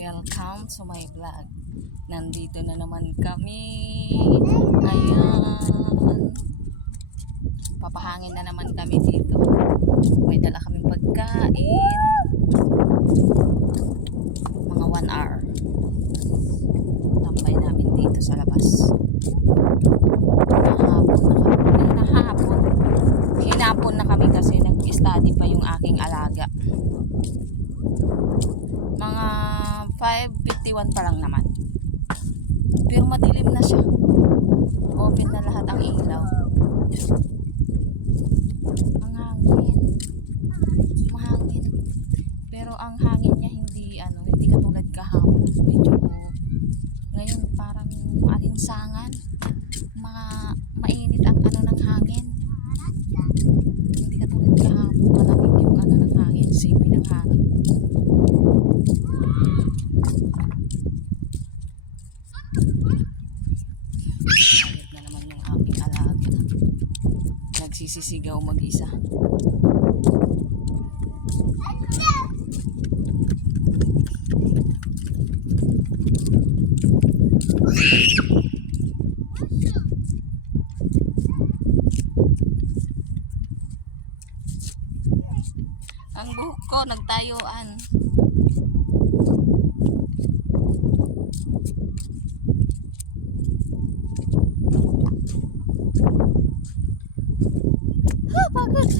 welcome to my vlog. Nandito na naman kami. Ayan. Papahangin na naman kami dito. May dala kaming pagkain. Mga 1 hour. Tambay namin dito sa labas. Hinapon na kami kasi nag-study pa yung aking alaga. Mga 5:51 pa lang naman. Pero madilim na siya. Open na lahat ang ilaw. Ang hangin. Mahangin. Pero ang hangin niya hindi katulad kahapon. Medyo ngayon parang alinsangan. Mainit ang ng hangin. Hindi katulad kahapon. Malamig yung ng hangin. Simoy ng hangin. Ayot na naman yung aming alaga. Nagsisisigaw mag-isa. Ang buhok ko nagtayuan. Pagod.